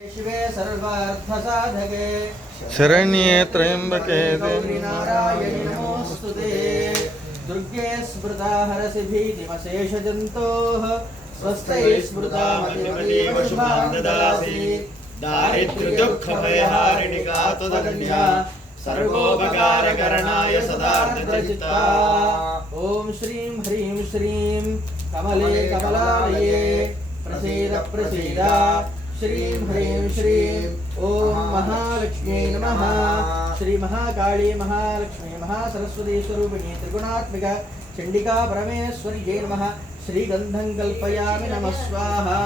शिवे सर्वार्थसाधके। शरण्ये त्र्यम्बके नारायणि नमोऽस्तु ते। दुर्गे स्मृता हरसि भीतिमशेषजन्तोः स्वस्यै स्मृता मतिमतीव शुभां ददासि कातुदन्या सर्वोपकारकरणाय सदार्धचित्ता ॐ श्रीं ह्रीं श्रीं कमले कमलालये। प्रसीद प्रसीद। श्रीं ह्रीं श्रीं ॐ महालक्ष्म्यै नमः। श्रीमहाकाली महालक्ष्मी महासरस्वती स्वरूपिणी त्रिगुणात्मिक चण्डिका परमेश्वर्यै नमः। श्रीगन्धं कल्पयामि नमः। स्वाहा।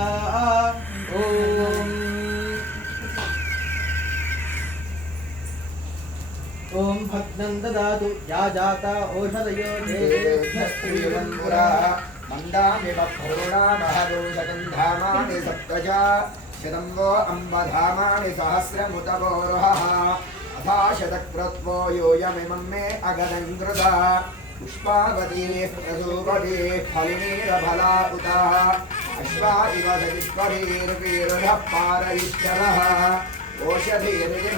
ॐ ॐ भग्नं ददातु। या जाता ओषधयो देभ्यस्त्रीवन् पुरा मन्दामिव पूर्णामहरोषगन्धामानि सप्तजा। शतम्बो अम्बधामानि सहस्रमुतपोरुहः अथा शतक्रत्वो यूयमिमं मे अगदं कृता। पुष्पावतीः प्रसूपतीः फलिनीरफला उता अश्वा इव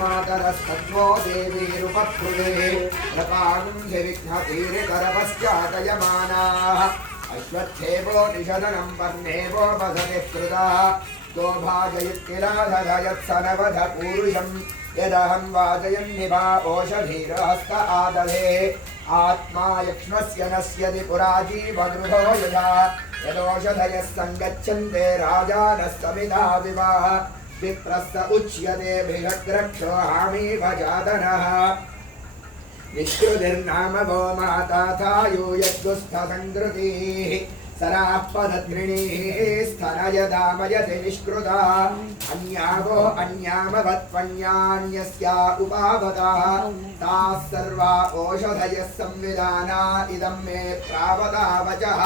मातरस्तत्त्वो देवीरुपकृते। प्रपागुंसि विघ्नतीरिकरपश्चादयमानाः अश्वत्थेवो कृता। तो भाजयत्किलाधयत्सनवध पूरुषम् यदहं वाजयन्नि वा ओषधीरहस्त आदधे। आत्मा यक्ष्मस्य नश्यति पुरा जीवगृहो यथा यदोषधयः सङ्गच्छन्ते राजानः समिधा विवाह। विप्रस्त उच्यते बृहद्रक्षो हामीव जातनः निष्कृतिर्नाम वो माता यूयद्गुस्थसङ्कृतिः सराः पदद्रिणीः स्तनयदामयति निष्कृता। अन्यावो अन्यामवत्वन्यान्यस्या उपावताः ताः सर्वा ओषधयः संविधाना इदं मे प्रावदावचः